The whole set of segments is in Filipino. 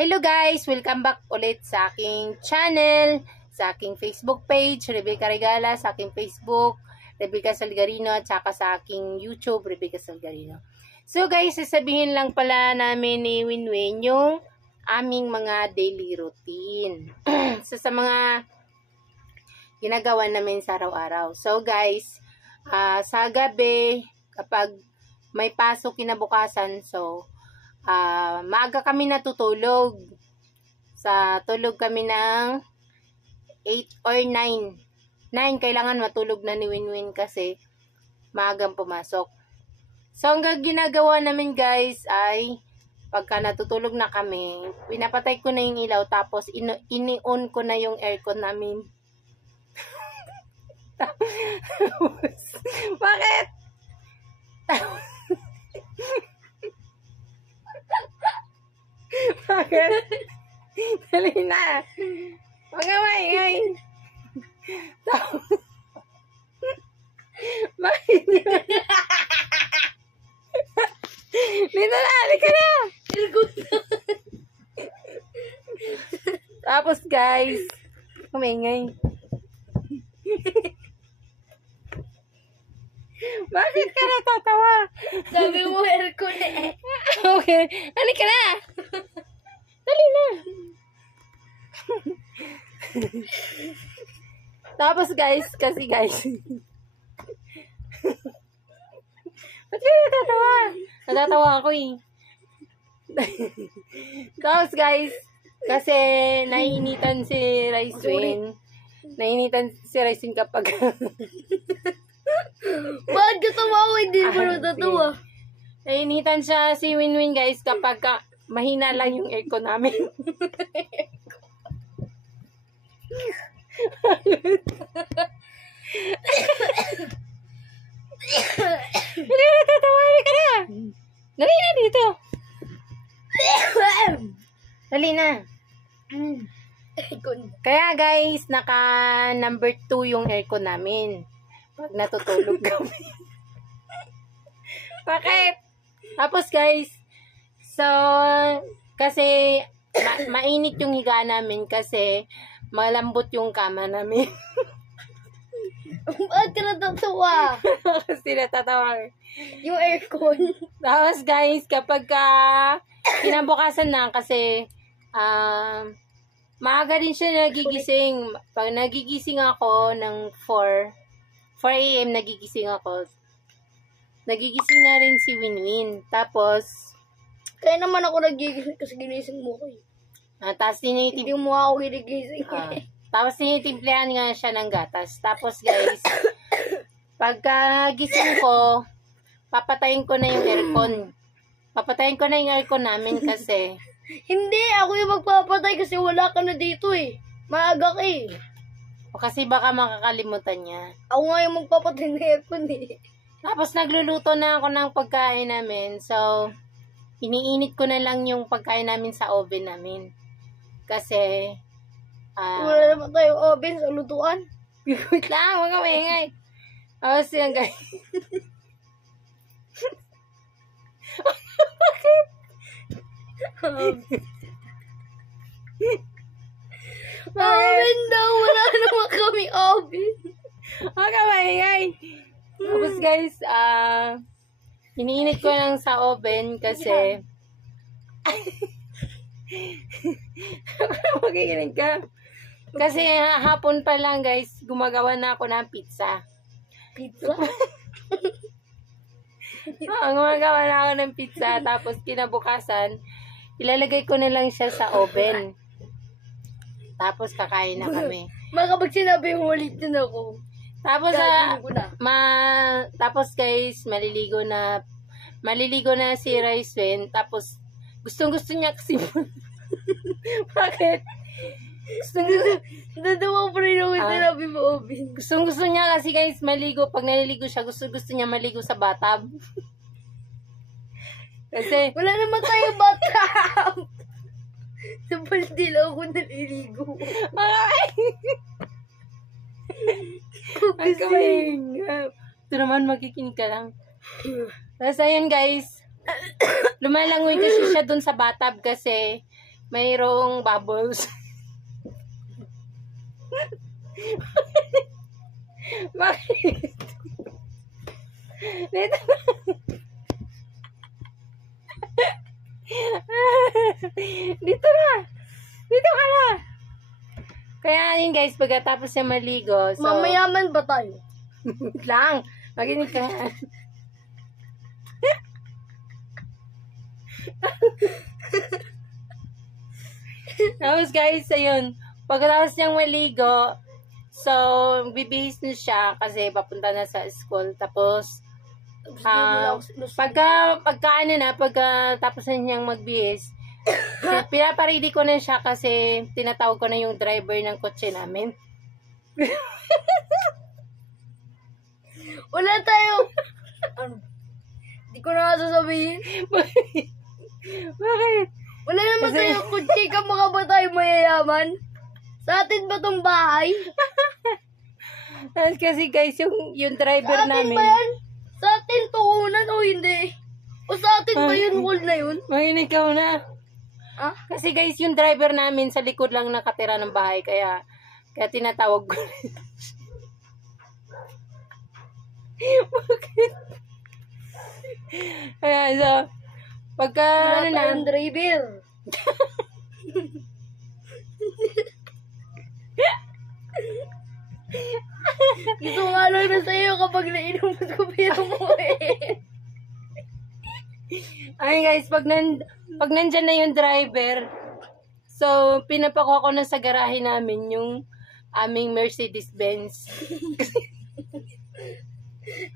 Hello guys! Welcome back ulit sa aking channel, sa aking Facebook page, Rebecca Regala, sa aking Facebook, Rebecca Salgarino, at saka sa aking YouTube, Rebecca Salgarino. So guys, sasabihin lang pala namin ni Winwin yung aming mga daily routine. So sa mga ginagawa namin sa araw-araw. So guys, sa gabi, kapag may pasok kinabukasan, so maaga kami natutulog. Tulog kami ng 8 or 9. 9 kailangan matulog na ni Winwin kasi maagang pumasok. So ang ginagawa namin guys ay pagka natutulog na kami, pinapatay ko na yung ilaw tapos ini-on ko na yung aircon namin. Bakit? Bakit? Dali na. Huwag ka maingay. Bakit? Dito na, halika na. Tapos guys, maingay. Bakit ka natatawa? Sabi mo aircon eh. Okay, halika na. Dali na. Tapos guys, kasi guys. Ba't ka natatawa? Natatawa ako eh. Tapos guys, kasi naiinitan si Raiswin. Naiinitan si Raiswin kapag Bakit ka tumawa? Hindi mo natatawa. Naiinitan siya si Winwin guys kapag mahina lang yung aircon namin. Hindi na natatawa ka na. Dali na dito. Dali na. Kaya guys, naka number 2 yung aircon namin. Pag natutulog kami. Bakit? Tapos guys, so, kasi mainit yung higa namin kasi malambot yung kama namin. Bakit ka natatawa? Kasi natatawa. Yung aircon. Tapos guys, kapag kinabukasan na kasi maaga din siya nagigising. Pag nagigising ako ng 4 a.m. nagigising ako. Nagigising na rin si Winwin. Tapos, Kaya naman ako nagigising kasi ginising mo ko eh. tapos Hindi mo ako ginigising tapos tinitimplehan nga siya ng gatas. Tapos guys, pagka gising ko, papatayin ko na yung aircon. Papatayin ko na yung aircon namin kasi Hindi, ako yung magpapatay kasi wala ka na dito eh. Maaga ka eh. o kasi baka makakalimutan niya. Ako nga yung magpapatay ng aircon eh. Tapos nagluluto na ako ng pagkain namin. So, iniinit ko na lang yung pagkain namin sa oven namin. Kasi, Wala naman tayong oven sa lutuan. wait lang, huwag ka maingay. Tapos yan guys. Bakit? Oven daw, wala naman kami oven. Huwag ka maingay. Tapos guys, iniinit ko lang sa oven kasi magiginig ka. Kasi hapon pa lang guys, gumagawa na ako ng pizza. Pizza? Gumagawa na ako ng pizza. Tapos kinabukasan, ilalagay ko na lang siya sa oven. Tapos kakain na kami. Kapag sinabi mo ulit din ako. Tapos Gagawin ko na. tapos guys, maliligo na si Raiswin. Tapos gustong-gusto niya kasi bakit? Nadawa pa rin ako sinabi mo oven. Gustong-gusto niya kasi guys maligo. Pag naliligo siya, gusto niya maligo sa bathtub. Kasi Wala naman tayong bathtub. Sa balde lang ako naliligo. Ang kamay. Ito naman, makikinig ka lang. Tapos ayun guys, lumalangoy kasi siya dun sa bathtub kasi mayroong bubbles. Bakit? Dito na. Dito na. Dito ka na. Kaya yun guys, pagkatapos niya maligo, so... Mamayaman ba tayo? Wait lang. Makinig ka. Tapos guys, ayun. Pagkatapos niyang maligo, so, bibihis na siya kasi papunta na sa school. Tapos, pagka tapos na niyang magbihis, pinaparedy ko na siya kasi tinatawag ko na yung driver ng kotse namin. Wala tayo. Ano? Hindi ko na sasabihin. Bakit? Wala naman tayo kutsi ka mga ba tayo mayayaman? Sa atin ba tong bahay? Kasi guys, yung driver Sa atin namin. ba yan? Sa atin tuunan o hindi? O sa atin ba yun wall na yun? Makinig ka muna. Ah? Kasi guys, yung driver namin sa likod lang nakatira ng bahay. Kaya tinatawag ko rin. Bakit? Kaya so, pagka Wala ano na, tayong driver. Gusto nga lang na sa'yo kapag nainom mo ko pero mo eh. ay guys, pag nandyan na yung driver, so, pinapakuha ko na sa garahe namin yung aming Mercedes-Benz.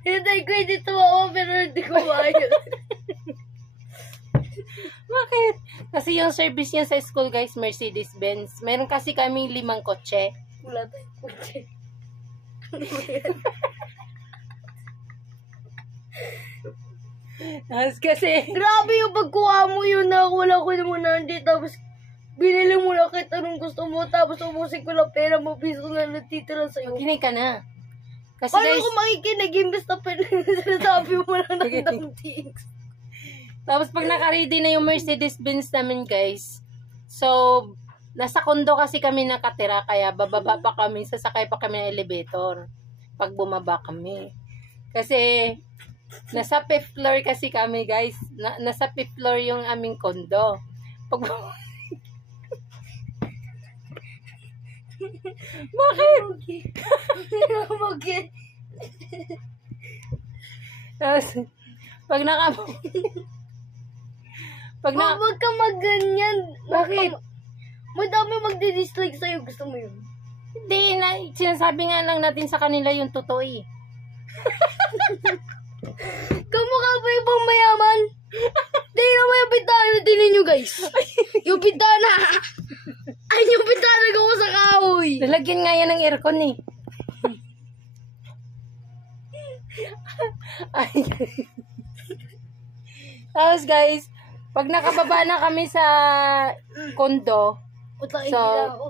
Hindi ko hindi tumawa pero hindi ko maayos. Bakit? Kasi yung service niya sa school guys, Mercedes-Benz. Meron kasi kami 5 kotse. Wala tayong kutsi. Tapos kasi, Grabe yung pagkuha mo yun na wala ko naman nandito tapos binili mo na kita nung gusto mo tapos umusin ko lang pera mo piso na natitira sa'yo. kinig ka na. Kasi Paano guys, ko makikinig imbes na sinasabi mo lang ng things? tapos pag naka-ready na yung Mercedes-Benz namin guys, so, nasa kondo kasi kami nakatira, kaya bababa pa kami, sasakay pa kami ng elevator pag bumaba kami. Kasi, nasa 5th floor kasi kami guys, nasa 5th floor yung aming kondo. Pag Bakit? Bakit? Tapos, pag Huwag ka magganyan. Bakit? Madami magdi-dislike sa'yo. Gusto mo yun? Hindi, sinasabi nga lang natin sa kanila yung totoo eh. Kamukha ba ibang mayaman? Tingnan mo yung bintana. Tingnan nyo guys. Yung bintana. Ay, yung bintana gawa sa kahoy. Lalagyan nga yan ng aircon eh. Ay. Tapos guys, pag nakababa na kami sa kondo, Utang So, ako.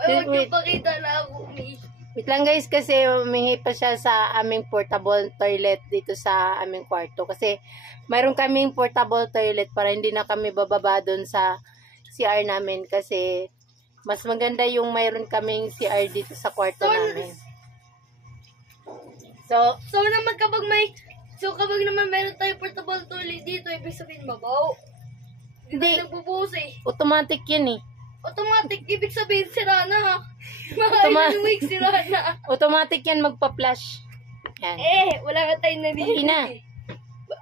Ay, huwag wait. yung pakita na ako, Miss. wait lang guys kasi humingi pa siya sa aming portable toilet dito sa aming kwarto. Kasi mayroon kaming portable toilet para hindi na kami bababa doon sa CR namin. Kasi mas maganda yung mayroon kaming CR dito sa kwarto namin. So, kapag naman meron tayo portable toilet dito, ibig sabihin mabaw. hindi, Nagbubuhos eh. automatic yun eh. Automatic, ibig sabihin sira na ha. Mga ilang weeks sira na. Automatic yan magpa-flush. Yan. Wala ka tayong naririnig. Hindi na.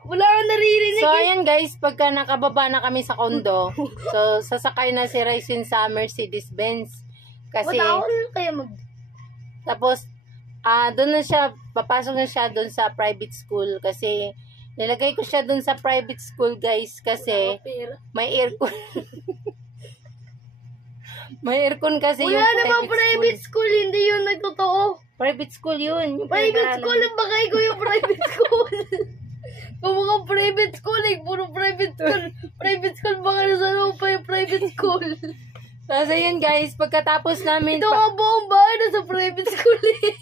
Wala ka naririnig So, ayan guys, pagka nakababa na kami sa kondo, so, sasakay na si Ryzen sa Mercedes-Benz. Kasi, kaya tapos, doon na siya, papasok na siya doon sa private school. Kasi, nilagay ko siya doon sa private school guys, kasi, may aircon. May aircon kasi Wala yung namang private school, hindi yun nagtotoo. Private school yun. Yung Private pinag-aaralan. school, ang bagay ko yung private school. Pumukhang private school eh, puro private school. Private school, baka nasa loob pa yung private school. Tapos ayun guys, pagkatapos namin, Ito nga buong bahay nasa private school eh.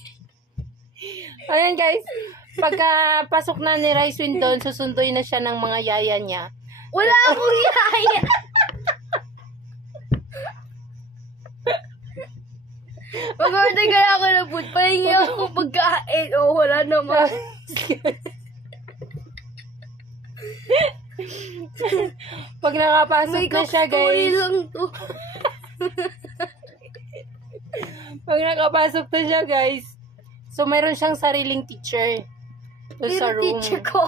ayan guys, pagka pasok na ni Raiswin doon, susunduin na siya ng mga yaya niya. Wala akong yaya. Mag-order kaya ako ng food. Pahingi ako pagkain. O, wala naman. Pag nakapasok na siya, guys. lang to. Pag nakapasok na siya, guys. So, mayroon siyang sariling teacher. Doon sa room. teacher ko.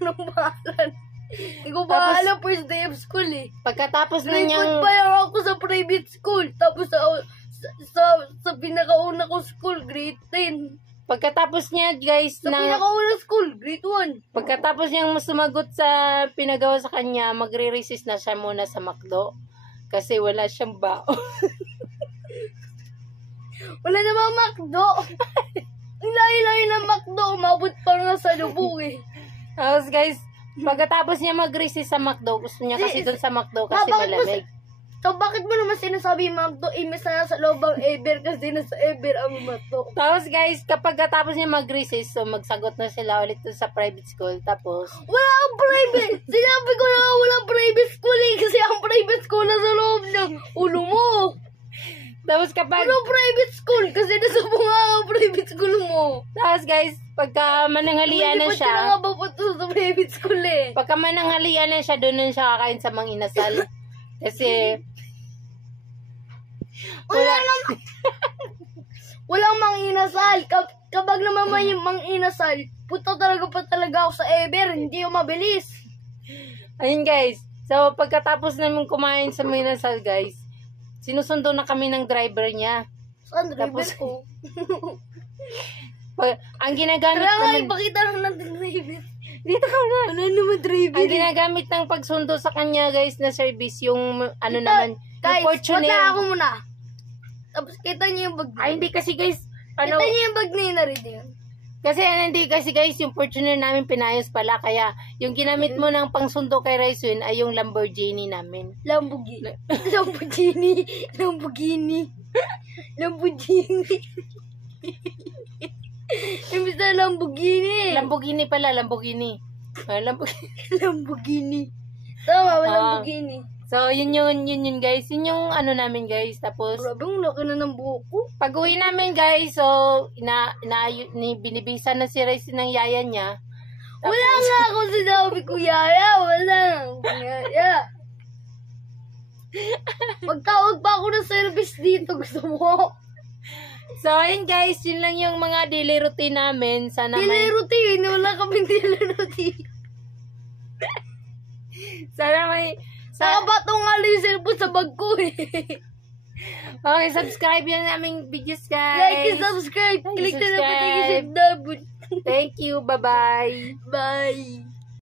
Anong bahalan? Hindi ko ba alam first day of school eh. Pagkatapos na Nilipot niyang... pa lang ako sa private school. Tapos sa pinakauna ko school, grade 10. Pagkatapos niya, guys, Sa pinakauna school, grade 1. pagkatapos niyang sumagot sa pinagawa sa kanya, magre-resist na siya muna sa McDo. Kasi wala siyang baon. Wala namang McDo. Ang layo-layo ng McDo. Umabot pa nga sa lubog eh. Tapos guys, pagkatapos niya mag-resist sa McDo, gusto niya kasi doon sa McDo kasi malamig. So, bakit mo naman sinasabi McDo, imbes na nasa loob ang Ever kasi nasa Ever ang McDo? Tapos guys, kapag katapos niya mag-resist, so magsagot na sila ulit doon sa private school. Tapos, Wala akong private! Sinabi ko na walang private school eh, kasi ang private school na sa loob ng ulo mo. tapos kapag, Walang private school kasi nasa bunga ang private school mo. tapos guys, pagka mananghalian na Hindi pa siya, nga ba po sa private school eh. pagka mananghalian na siya, doon na siya kakain sa Mang Inasal. Kasi, Wala naman. Walang manginasal. Kapag naman may manginasal, punta talaga ako sa Ever. Hindi yung mabilis. ayun guys. So, pagkatapos namin kumain sa Mang Inasal, guys, sinusundo na kami ng driver niya. Saan driver Tapos- ko? Ang ginagamit Kaya nga, naman, ipakita lang natin driver. dito ka na. Ano naman driver? Ang ginagamit ng pagsundo sa kanya, guys, na service, yung ano Ito, naman, Guys, yung Fortuner. wala ako muna. Tapos kita niyo yung bag. Ay, hindi kasi, guys, Kita ano, niyo yung bag ni Naridin. kasi hindi kasi, guys, yung Fortuner namin pinayos pala, kaya yung ginamit mo ng pangsundo kay Raiswin ay yung Lamborghini namin. Lamborghini. Lamborghini. Lamborghini. Lamborghini. Imbis na Lamborghini. Lamborghini pala, Lamborghini. Lamborghini. Lamborghini. Tama, Lamborghini. So, yun guys. Yun yung ano namin, guys. Tapos, Grabe, ang laki na ng buhok ko. pag uwi namin, guys, so, binibisa na si Raiswin ng yaya niya. Wala nga ako sinabi ko, yaya. Wala. Yaya. Magtawag pa ako ng service dito. Gusto mo? So, ayun guys, yun lang yung mga daily routine namin. Sana Daily may, routine. Wala kaming daily routine. Nakabato nga lang yung cellphone sa bag ko eh. Okay, subscribe yan naming videos, guys. Like and subscribe. Like and Click na subscribe. notification button. Thank you. Bye-bye. Bye.